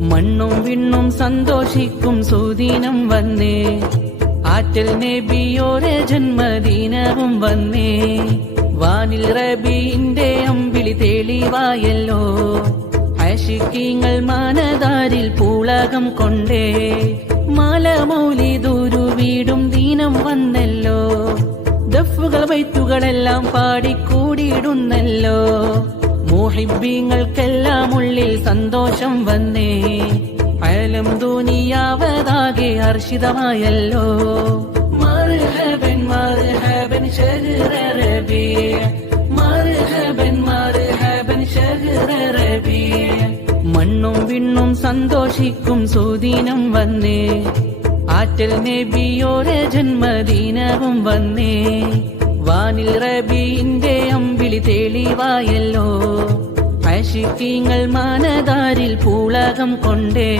മണ്ണും വിണ്ണും സന്തോഷിക്കും സുദിനം വന്നേ, ആറ്റൽ നബിയോരെ ജന്മദിനവും വന്നേ. വാനിൽ റബീന്റെ അമ്പിളി തെളിവായല്ലോ, ആശിക്കീങ്ങൾ മാനദാരിൽ പൂളകം കൊണ്ടേ. മാല മൗലിദൂരു വീടും ദീനം വന്നല്ലോ, ദഫുകൾ വൈത്തുകളെല്ലാം പാടിക്കൂടിയിടുന്നല്ലോ. മുഹിബ്ബീങ്ങൾക്കെല്ലാം ഉള്ളിൽ സന്തോഷം വന്നേ, അയലം ദുനിയാവതാകെ ഹർഷിതമായല്ലോ. മർഹബൻ മർഹബൻ ശഹ്റ റബീഅ, മർഹബൻ മർഹബൻ ശഹ്റ റബീഅ. മണ്ണും വിണ്ണും സന്തോഷിക്കും സുദിനം വന്നേ, ആറ്റൽ നബിയോരെ ജന്മദിനവും വന്നേ. വാനിൽ റബീന്റെ അമ്പിളി തെളിവായല്ലോ, ആശിക്കീങ്ങൾ മാനദാരിൽ പൂളകം കൊണ്ടേ.